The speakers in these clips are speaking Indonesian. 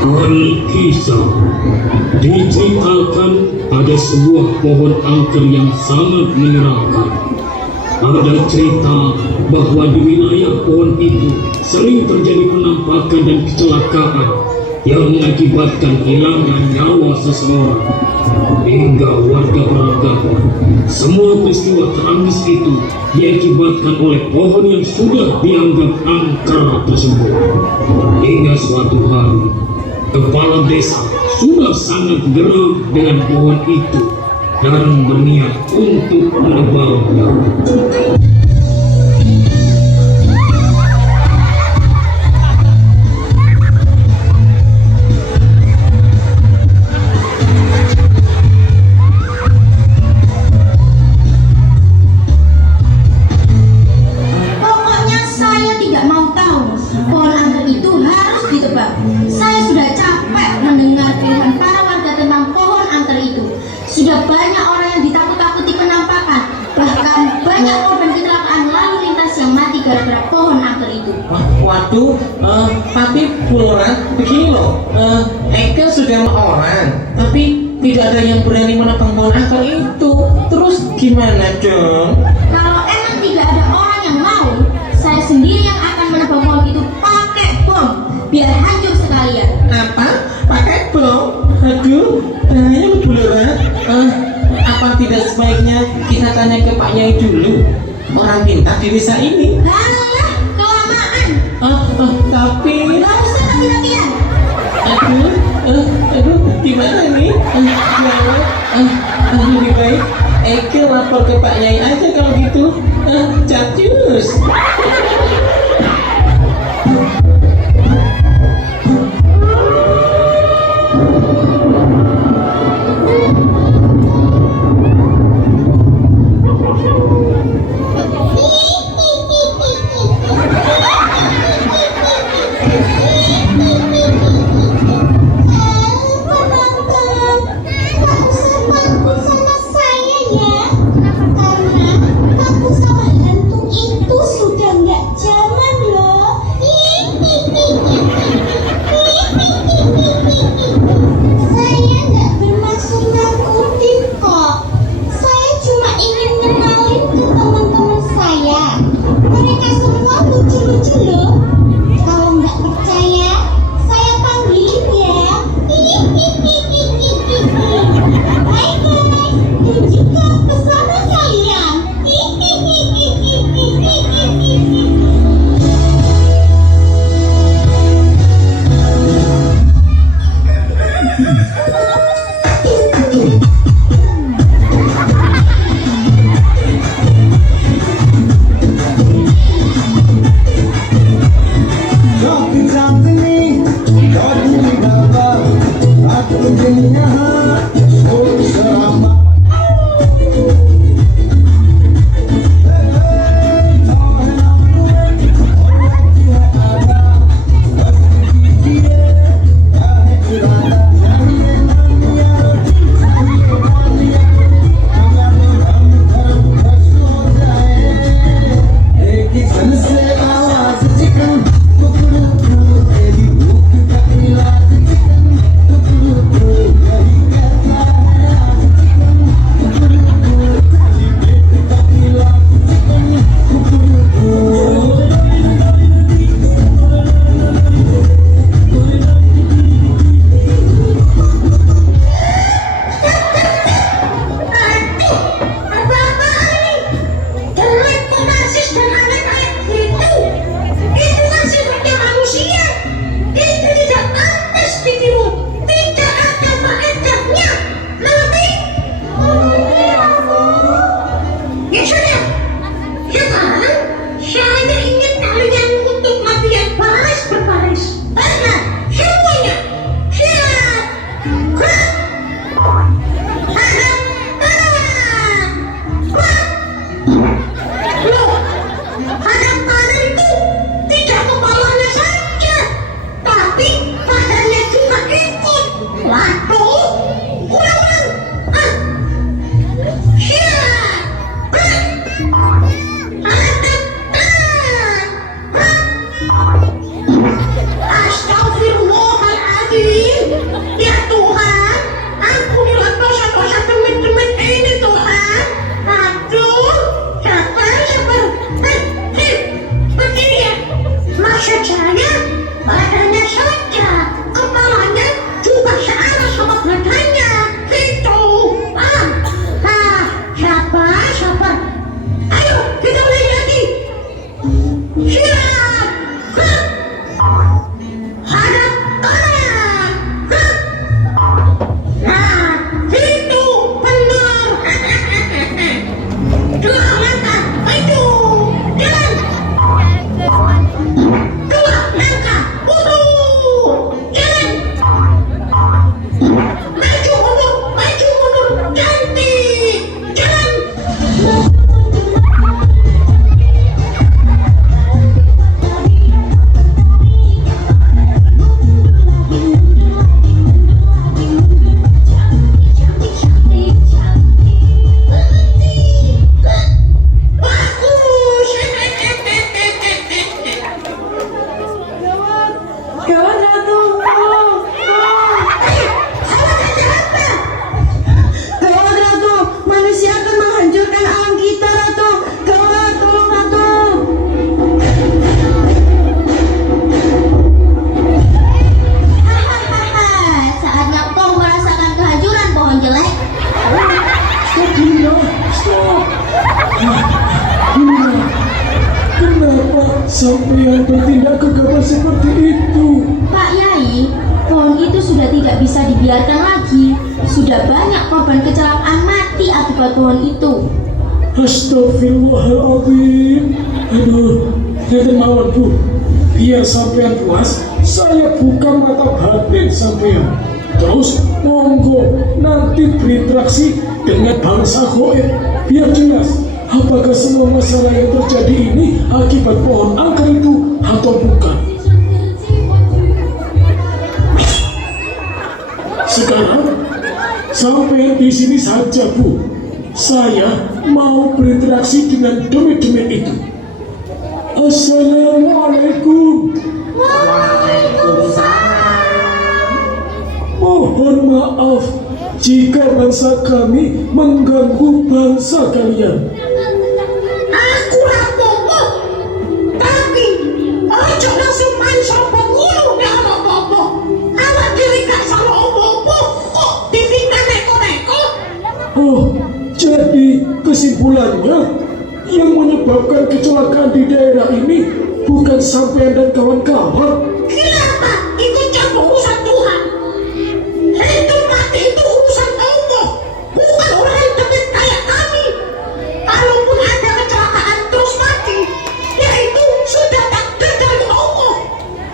Alkisah diceritakan ada sebuah pohon angker yang sangat menyeramkan. Ada cerita bahwa di wilayah pohon itu sering terjadi penampakan dan kecelakaan yang mengakibatkan hilangnya nyawa seseorang. Hingga warga beranggapan semua peristiwa tragis itu diakibatkan oleh pohon yang sudah dianggap angker tersebut. Hingga suatu hari, kepala desa sudah sangat geram dengan pohon itu dan berniat untuk menebangnya. Pokoknya saya tidak mau tahu. Pohon angker itu harus ditebang. Saya sudah capek mendengar keluhan para warga tentang pohon angker itu. Sudah banyak orang yang ditakut-takuti penampakan. Bahkan banyak korban kecelakaan lalu lintas yang mati gara-gara pohon angker itu. Waduh, tapi Pulora, begini loh, Eke sudah sama orang, tapi tidak ada yang berani menebang pohon angker itu. Terus gimana dong? Kalau emang tidak ada orang yang mau, saya sendiri yang akan menebang pohon itu pakai bom, biar hancur sekalian. Apa? Pakai bom? Aduh, bahaya loh Pulora. Apa tidak sebaiknya kita tanya ke Pak Yai dulu, orang pintar di desa ini? Halah, kelamaan. Tapi Gak usah tapi-tapian. aduh, gimana nih? Gawat. Lebih baik Eke lapor ke Pak Yai aja kalau gitu. Capcus. Karena aku sama hantu itu sudah nggak jauh. Maksud saya, badannya saja, kepalanya juga searah sama badannya. Gitu. Sabar. Ayo, kita mulai lagi. Siap. Hadap kanan. Nah, itu benar. Dua langkah, maju, jalan. Dua langkah, mundur, jalan. Maju mundur, cantik, jalan. Bagus. Gawat Ratu. Gawat Ratu, manusia akan menghancurkan alam kita Ratu. Gawat, tolong Ratu. Saatnya kau merasakan kehancuran pohon jelek. Stop Dinda, stop. Dinda, kenapa sampean bertindak gegabah seperti itu? Pak Yai, pohon itu sudah tidak bisa dibiarkan lagi. Sudah banyak korban kecelakaan mati akibat pohon itu. Astagfirullahaladzim. Aduh, ngeten mawon Bu. Biar sampean puas, saya buka mata batin sampean. Terus monggo nanti berinteraksi dengan bangsa goib biar jelas apakah semua masalah yang terjadi ini akibat pohon angker itu atau bukan. Sekarang sampai di sini saja Bu. Saya mau berinteraksi dengan demit-demit itu. Assalamualaikum. Mohon maaf jika bangsa kami mengganggu bangsa kalian. Aku rapopo, tapi ojo langsung main sama guru ya rapopo. Awak diri gak salah opo-opo, kok ditinggal neko-neko. Oh, jadi kesimpulannya yang menyebabkan kecelakaan di daerah ini bukan sampean dan kawan-kawan. Kenapa? Itu campur urusan Tuhan. Hidup mati itu urusan Allah, bukan orang yang demit kayak kami. Kalaupun ada kecelakaan terus mati, ya itu sudah takdir dari Allah.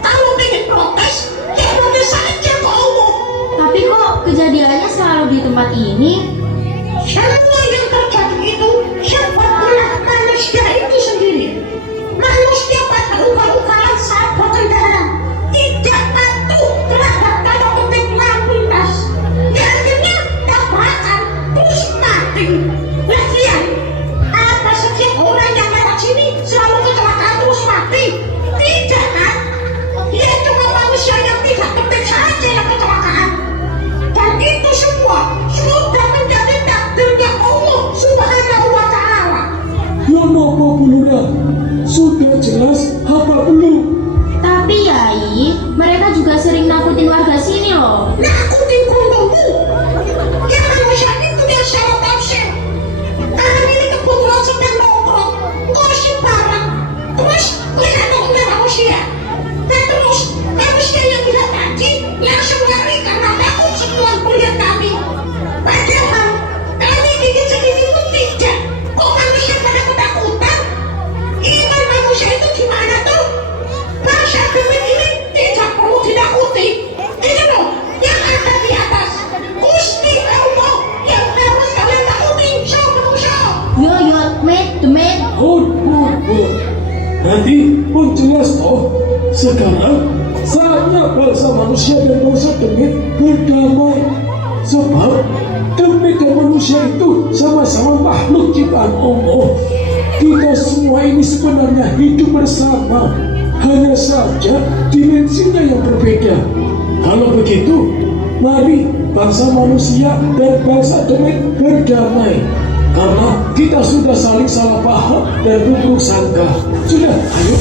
Kalau ingin protes, ya protes saja ke Allah. Tapi kok kejadiannya selalu di tempat ini? Semua yang terjadi itu sebabnya manusia itu sendiri. Manusia pada ugal-ugalan saat berkendara tidak patuh terhadap tanda petik lalu lintas. Ya akhirnya tabrakan terus mati. Lagian, apa setiap orang yang lewat sini selalu kecelakaan terus mati? Tidak kan? Ya cuma manusia yang tidak petik saja yang kecelakaan. Dan itu semua sudah menjadi takdirnya Allah Subhanahu wa Ta'ala. Ya apa Bu Lurah? Sudah jelas apa belum? Tapi Yai, mereka juga sering nakutin warga sini loh. Nakutin kondommu? Ya manusia itu dia salah tafsir. Karena ini kebetulan sedang nongkrong, gosip bareng. Terus lihat dong manusia. Dan terus manusia yang bilang tadi langsung lari karena takut setelah melihat kami. Padahal kami sedikit-sedikit pun tidak. Kok manusia pada ketakutan? Iman manusia itu gimana tuh? Bangsa demit ini tidak perlu ditakuti. Ini loh, yang ada di atas Gusti Allah yang harus kalian takuti sama manusia. Yo, demit. Oh. Nanti pun jelas toh. Sekarang saatnya bangsa manusia dan bangsa demit berdamai. Sebab demit dan manusia itu sama-sama makhluk ciptaan Allah. Kita semua ini sebenarnya hidup bersama, hanya saja dimensinya yang berbeda. Kalau begitu, mari bangsa manusia dan bangsa demit berdamai. karena kita sudah saling salah paham dan buruk sangka. Sudah, ayo.